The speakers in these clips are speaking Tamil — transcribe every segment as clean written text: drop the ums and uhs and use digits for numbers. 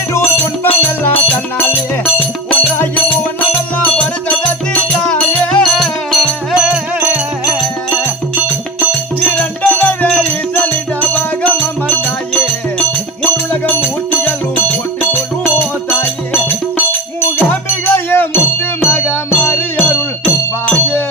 தீரும் துன்பமெல்லாம் தன்னாலே ஒன்றாகி மூவனமெல்லாம் படுத்ததற்கு தாயே இரண்டவே ஈசனிட பாகம் அமர்ந்தாயே முன்னுலக மூர்த்திகளும் போட்டுக் கொள்வோம் தாயே மூகாம்பிகையே முத்து மக மாறி அருள் வாயே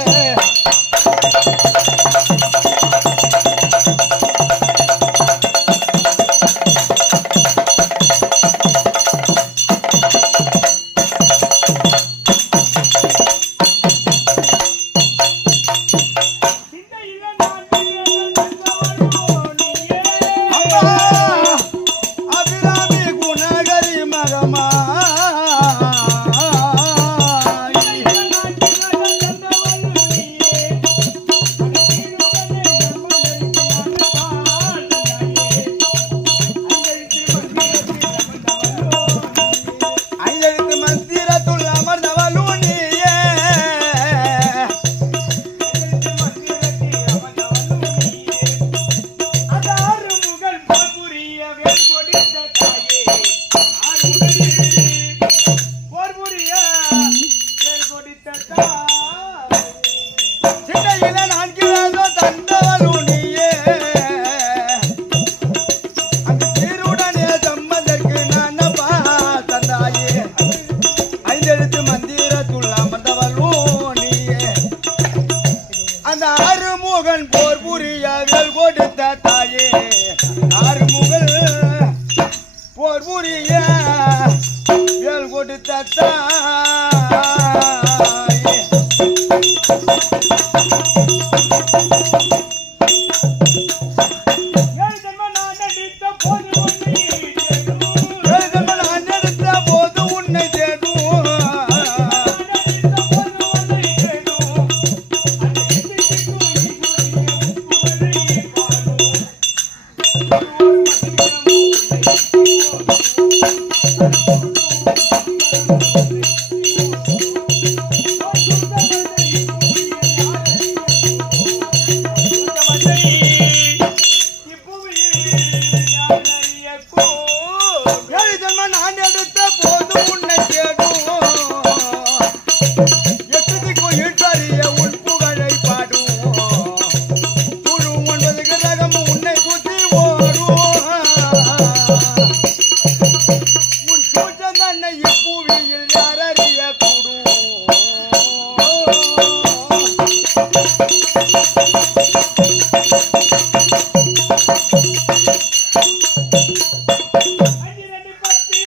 போர் புரிய வேல் கொடுத்த தாயே ஆறுமுகல் போர் புரிய வேல் கொடுத்த தாயே போது உன்னை தேடும் நான் எடுத்த